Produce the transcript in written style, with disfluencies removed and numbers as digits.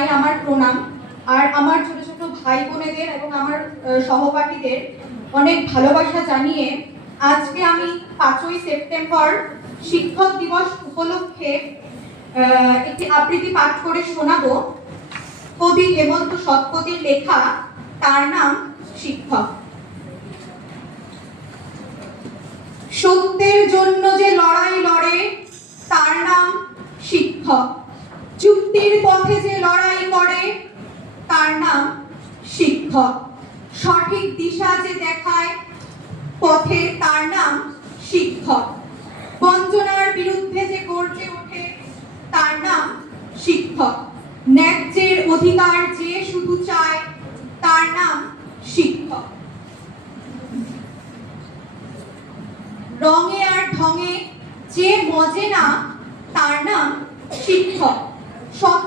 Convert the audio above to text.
জানাই আমার প্রণাম। আর আমার ছোট ছোট ভাই বোনেদের এবং আমার সহপাঠীদের অনেক ভালোবাসা জানিয়ে আজকে আমি 5ই সেপ্টেম্বর শিক্ষক দিবস উপলক্ষে একটি আবৃত্তি পাঠ করে শোনাবো। কবি হেমন্ত শতপথীর লেখা, তার নাম শিক্ষক। সত্যের জন্য যে লড়াই লড়ে, তার নাম শিক্ষক। যুক্তির পথে যে লড়াই করে, তার নাম শিক্ষক। সঠিক দিশা যে দেখায় পথে, তার নাম শিক্ষক। বঞ্চনার বিরুদ্ধে যে গর্জে ওঠে, তার নাম শিক্ষক। ন্যায্যের অধিকার যে শুধু চায়, তার নাম শিক্ষক। রঙে আর ঢঙে যে মজে না, তার নাম শিক্ষক। শত